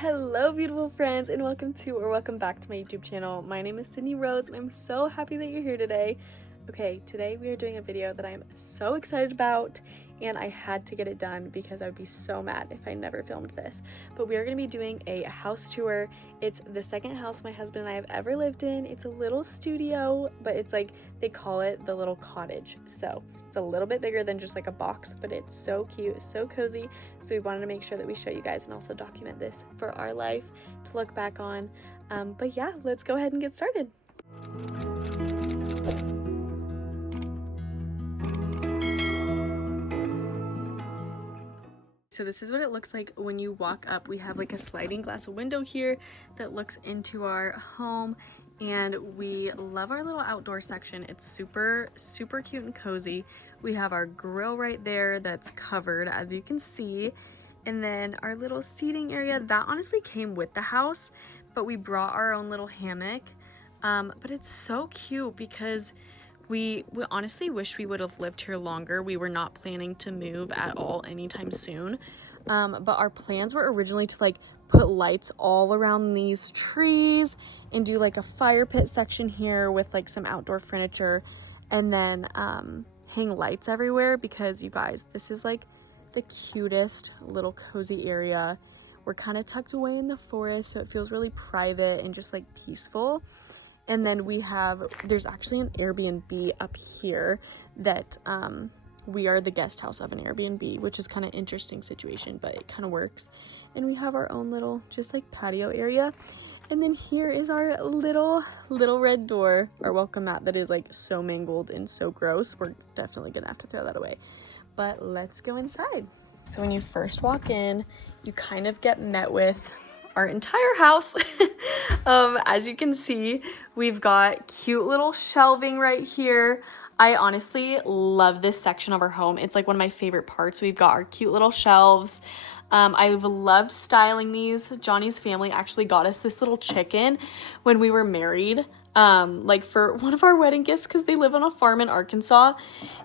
Hello beautiful friends, and welcome back to my YouTube channel. My name is Sydney Rose and I'm so happy that you're here today. Okay, today we are doing a video that I'm so excited about, and I had to get it done because I would be so mad if I never filmed this. But we are going to be doing a house tour. It's the second house my husband and I have ever lived in. It's a little studio, but it's like they call it the little cottage. So it's a little bit bigger than just like a box, but it's so cute, so cozy. So we wanted to make sure that we show you guys and also document this for our life to look back on. But yeah, let's go ahead and get started. So this is what it looks like when you walk up. We have like a sliding glass window here that looks into our home, and we love our little outdoor section. It's super cute and cozy. We have our grill right there that's covered, as you can see, and then our little seating area that honestly came with the house, but we brought our own little hammock. But it's so cute because we honestly wish we would have lived here longer. We were not planning to move at all anytime soon. But our plans were originally to like put lights all around these trees and do like a fire pit section here with like some outdoor furniture, and then hang lights everywhere, because you guys, this is like the cutest little cozy area. We're kind of tucked away in the forest, so it feels really private and just like peaceful. And then there's actually an Airbnb up here that we are the guest house of an Airbnb, which is kind of interesting situation, but it kind of works. And we have our own little just like patio area. And then here is our little red door, our welcome mat that is like so mangled and so gross. We're definitely gonna have to throw that away. But let's go inside. So when you first walk in, you kind of get met with our entire house. As you can see, we've got cute little shelving right here. I honestly love this section of our home. It's like one of my favorite parts. We've got our cute little shelves. I've loved styling these. Johnny's family actually got us this little chicken when we were married, like for one of our wedding gifts, because they live on a farm in Arkansas,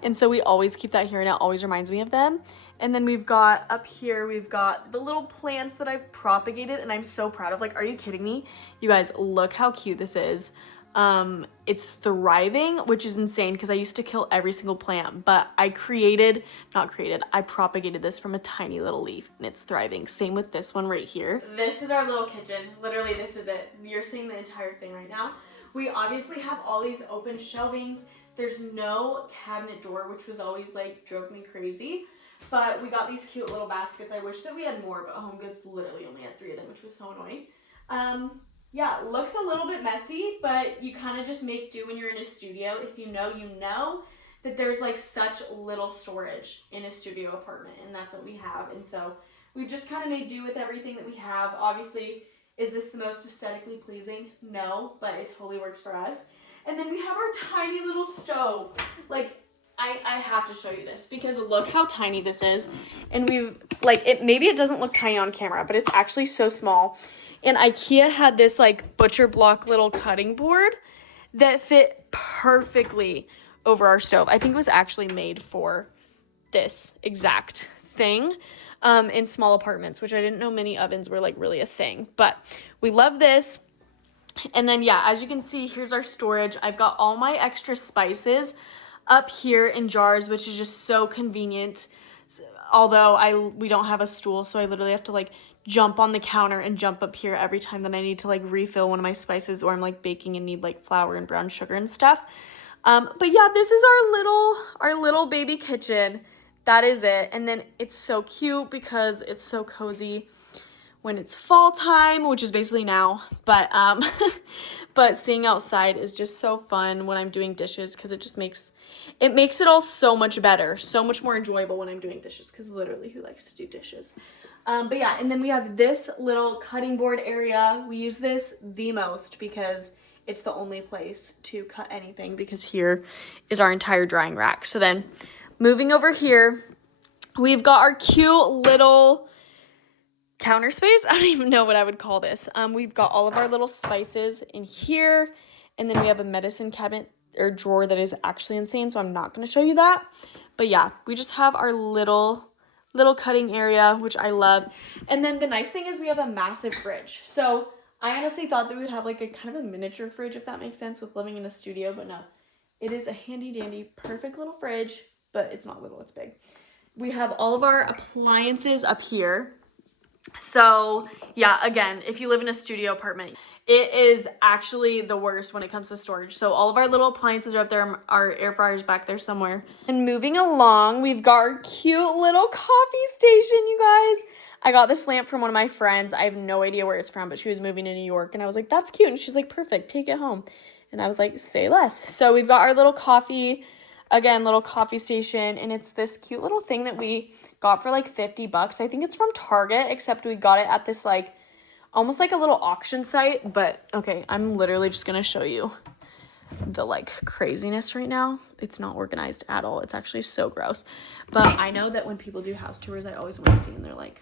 and so we always keep that here and it always reminds me of them. And then we've got up here, we've got the little plants that I've propagated and I'm so proud of. Like, are you kidding me? You guys, look how cute this is. It's thriving, which is insane because I used to kill every single plant, but I propagated this from a tiny little leaf and it's thriving. Same with this one right here. This is our little kitchen. Literally, this is it. You're seeing the entire thing right now. We obviously have all these open shelvings. There's no cabinet door, which was always like drove me crazy. But we got these cute little baskets. I wish that we had more, but Home Goods literally only had 3 of them, which was so annoying. Yeah, looks a little bit messy, but you kind of just make do when you're in a studio. If you know that there's like such little storage in a studio apartment, and that's what we have. And so we've just kind of made do with everything that we have. Obviously, is this the most aesthetically pleasing? No, but it totally works for us. And then we have our tiny little stove. Like, I have to show you this because look how tiny this is. And maybe it doesn't look tiny on camera, but it's actually so small. And IKEA had this like butcher block little cutting board that fit perfectly over our stove. I think it was actually made for this exact thing in small apartments, which I didn't know many ovens were like really a thing. But we love this. And then, yeah, as you can see, here's our storage. I've got all my extra spices up here in jars, which is just so convenient. Although we don't have a stool, so I literally have to like jump on the counter and jump up here every time that I need to like refill one of my spices, or I'm like baking and need like flour and brown sugar and stuff. But yeah, this is our little baby kitchen. That is it. And then it's so cute because it's so cozy when it's fall time, which is basically now, but but seeing outside is just so fun when I'm doing dishes, because it makes it all so much better, so much more enjoyable when I'm doing dishes, because literally, who likes to do dishes? But yeah, and then we have this little cutting board area. We use this the most because it's the only place to cut anything, because here is our entire drying rack. So then moving over here, we've got our cute little counter space. I don't even know what I would call this. We've got all of our little spices in here, and then we have a medicine cabinet or drawer that is actually insane, so I'm not going to show you that. But yeah, we just have our little little cutting area, which I love. And then the nice thing is we have a massive fridge. So I honestly thought that we would have like a kind of a miniature fridge, if that makes sense, with living in a studio, but no. It is a handy dandy, perfect little fridge, but it's not little, it's big. We have all of our appliances up here. So yeah, again, if you live in a studio apartment, it is actually the worst when it comes to storage. So all of our little appliances are up there. Our air fryer's back there somewhere. And moving along, we've got our cute little coffee station, you guys. I got this lamp from one of my friends. I have no idea where it's from, but she was moving to New York. And I was like, that's cute. And she's like, perfect, take it home. And I was like, say less. So we've got our little coffee, again, little coffee station. And it's this cute little thing that we got for like 50 bucks. I think it's from Target, except we got it at this like almost like a little auction site. But okay, I'm literally just gonna show you the like craziness right now. It's not organized at all. It's actually so gross. But I know that when people do house tours, I always want to see in their like,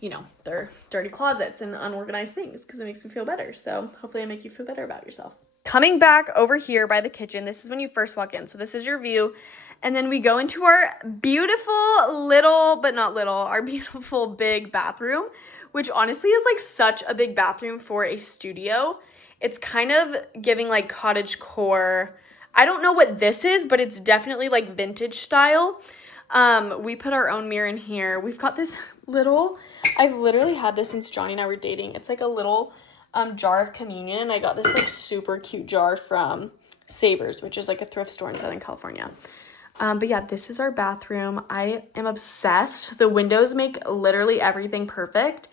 you know, their dirty closets and unorganized things, because it makes me feel better. So hopefully I make you feel better about yourself. Coming back over here by the kitchen, this is when you first walk in. So this is your view. And then we go into our beautiful little, but not little, our beautiful big bathroom, which honestly is like such a big bathroom for a studio. It's kind of giving like cottage core. I don't know what this is, but it's definitely like vintage style. We put our own mirror in here. We've got this little, I've literally had this since Johnny and I were dating. It's like a little jar of communion. I got this like super cute jar from Savers, which is like a thrift store in Southern California. But yeah, this is our bathroom. I am obsessed. The windows make literally everything perfect.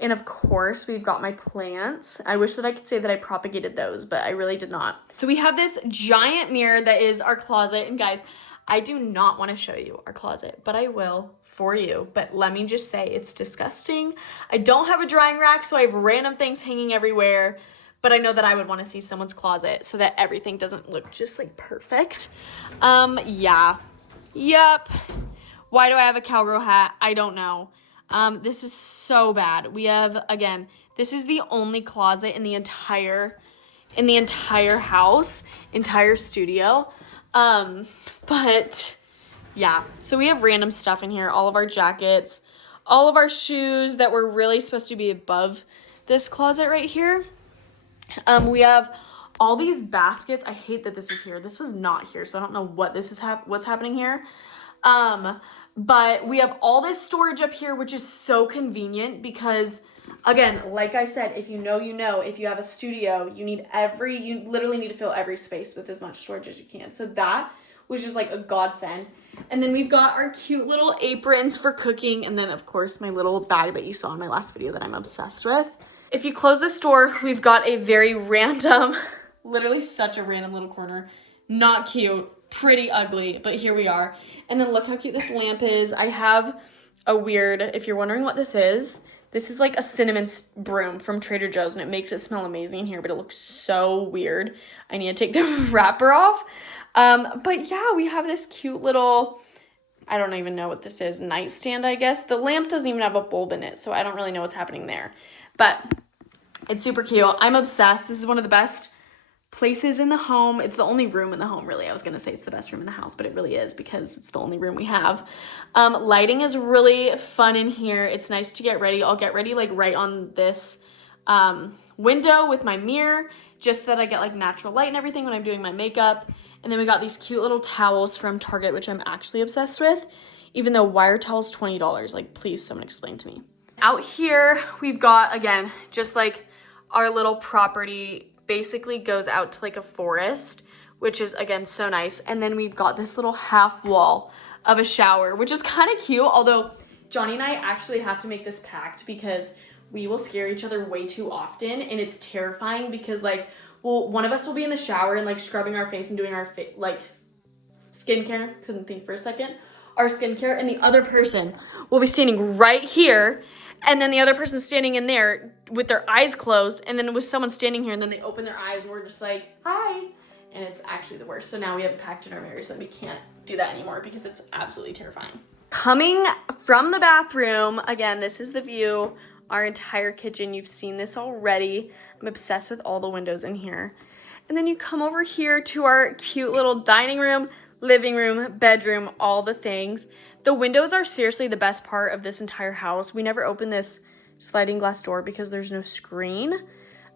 And of course, we've got my plants. I wish that I could say that I propagated those, but I really did not. So we have this giant mirror that is our closet. And guys, I do not want to show you our closet, but I will for you. But let me just say, it's disgusting. I don't have a drying rack, so I have random things hanging everywhere. But I know that I would want to see someone's closet so that everything doesn't look just like perfect. Yeah. Yep. Why do I have a cowgirl hat? I don't know. This is so bad. We have, again, this is the only closet in the entire house, entire studio. But yeah, so we have random stuff in here, all of our jackets, all of our shoes that were really supposed to be above this closet right here. We have all these baskets. I hate that this is here. This was not here, so I don't know what this is what's happening here. But we have all this storage up here, which is so convenient because, again, like I said, if you know, you know, if you have a studio, you literally need to fill every space with as much storage as you can. So that was just like a godsend. And then we've got our cute little aprons for cooking. And then of course, my little bag that you saw in my last video that I'm obsessed with. If you close this door, we've got a very random, literally such a random little corner. Not cute, pretty ugly, but here we are. And then look how cute this lamp is. I have a weird, if you're wondering what this is like a cinnamon broom from Trader Joe's, and it makes it smell amazing here, but it looks so weird. I need to take the wrapper off. But yeah, we have this cute little, I don't even know what this is, nightstand, I guess. The lamp doesn't even have a bulb in it, so I don't really know what's happening there. But it's super cute. I'm obsessed. This is one of the best places in the home. It's the only room in the home, really. I was gonna say it's the best room in the house, but it really is because it's the only room we have. Lighting is really fun in here. It's nice to get ready. I'll get ready like right on this window with my mirror, just so that I get like natural light and everything when I'm doing my makeup. And then we got these cute little towels from Target, which I'm actually obsessed with, even though wire towels $20. Like, please, someone explain to me. Out here, we've got, again, just like our little property basically goes out to like a forest, which is, again, so nice. And then we've got this little half wall of a shower, which is kind of cute, although Johnny and I actually have to make this pact because we will scare each other way too often, and it's terrifying because, like, well, one of us will be in the shower and like scrubbing our face and doing our like skincare, couldn't think for a second, our skincare, and the other person will be standing right here, and then the other person's standing in there with their eyes closed, and then with someone standing here, and then they open their eyes and we're just like, hi, and it's actually the worst. So now we have a pact in our marriage that we can't do that anymore because it's absolutely terrifying. Coming from the bathroom, again, this is the view, our entire kitchen. You've seen this already. I'm obsessed with all the windows in here. And then you come over here to our cute little dining room, living room, bedroom, all the things. The windows are seriously the best part of this entire house. We never opened this sliding glass door because there's no screen.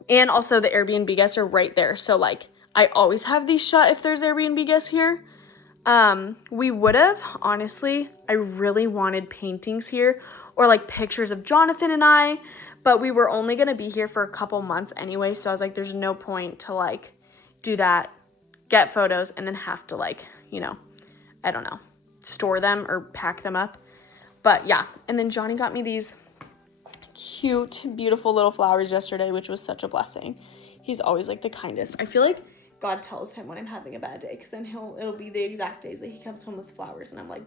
And also the Airbnb guests are right there. So like I always have these shut if there's Airbnb guests here. We would have, honestly, I really wanted paintings here or like pictures of Jonathan and I, but we were only going to be here for a couple months anyway. So I was like, there's no point to like do that, get photos, and then have to like, you know, I don't know, store them or pack them up. But yeah, and then Johnny got me these cute, beautiful little flowers yesterday, which was such a blessing. He's always like the kindest. I feel like God tells him when I'm having a bad day, because then it'll be the exact days that he comes home with flowers and I'm like,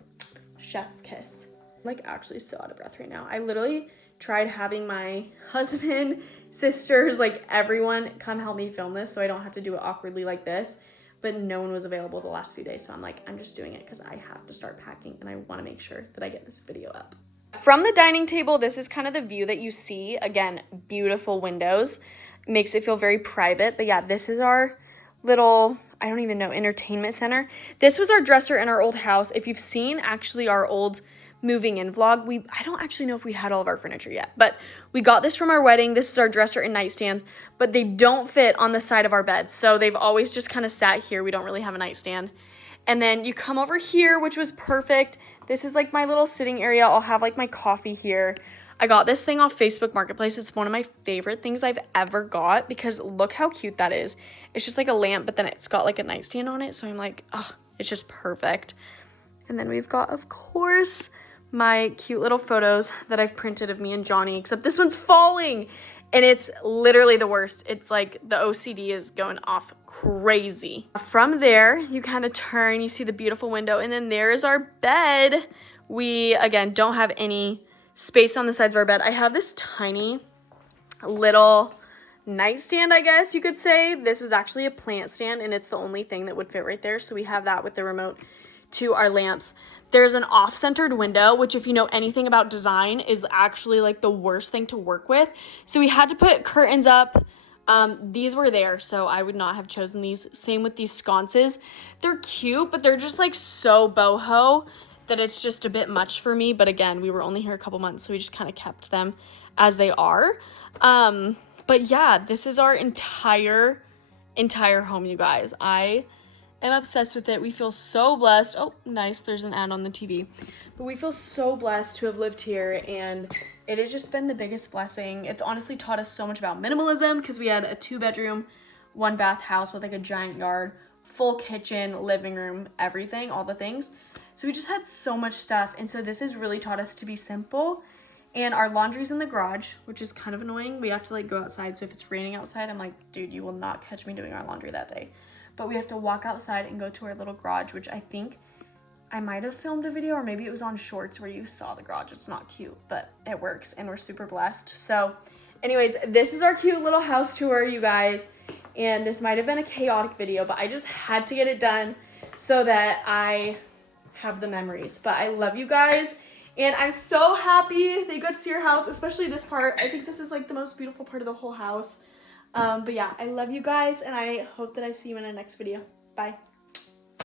chef's kiss. I'm like actually so out of breath right now. I literally tried having my husband, sisters, like everyone come help me film this so I don't have to do it awkwardly like this, but no one was available the last few days. So I'm like, I'm just doing it because I have to start packing and I want to make sure that I get this video up. From the dining table, this is kind of the view that you see. Again, beautiful windows. Makes it feel very private. But yeah, this is our little, I don't even know, entertainment center. This was our dresser in our old house. If you've seen actually our old moving in vlog, I don't actually know if we had all of our furniture yet, but we got this from our wedding. This is our dresser and nightstands, but they don't fit on the side of our bed. So they've always just kind of sat here. We don't really have a nightstand. And then you come over here, which was perfect. This is like my little sitting area. I'll have like my coffee here. I got this thing off Facebook Marketplace. It's one of my favorite things I've ever got because look how cute that is. It's just like a lamp, but then it's got like a nightstand on it. So I'm like, oh, it's just perfect. And then we've got, of course, my cute little photos that I've printed of me and Johnny, except this one's falling and it's literally the worst. It's like the OCD is going off crazy. From there, you kind of turn, you see the beautiful window, and then there's our bed. We, again, don't have any space on the sides of our bed. I have this tiny little nightstand, I guess you could say. This was actually a plant stand, and it's the only thing that would fit right there. So we have that with the remote to our lamps. There's an off-centered window, which if you know anything about design is actually like the worst thing to work with. So we had to put curtains up. These were there, so I would not have chosen these. Same with these sconces. They're cute, but they're just like so boho that it's just a bit much for me. But again, we were only here a couple months, so we just kind of kept them as they are. But yeah, this is our entire home, you guys. I am obsessed with it. We feel so blessed. Oh, nice. There's an ad on the TV. But we feel so blessed to have lived here, and it has just been the biggest blessing. It's honestly taught us so much about minimalism because we had a 2-bedroom, 1-bath house with like a giant yard, full kitchen, living room, everything, all the things. So we just had so much stuff, and so this has really taught us to be simple. And our laundry's in the garage, which is kind of annoying. We have to like go outside, so if it's raining outside, I'm like, dude, you will not catch me doing our laundry that day. But we have to walk outside and go to our little garage, which I think I might have filmed a video, or maybe it was on shorts where you saw the garage. It's not cute, but it works, and we're super blessed. So anyways, this is our cute little house tour, you guys. And this might have been a chaotic video, but I just had to get it done so that I have the memories. But I love you guys, and I'm so happy that you got to see your house, especially this part. I think this is like the most beautiful part of the whole house. But yeah, I love you guys, and I hope that I see you in the next video. Bye.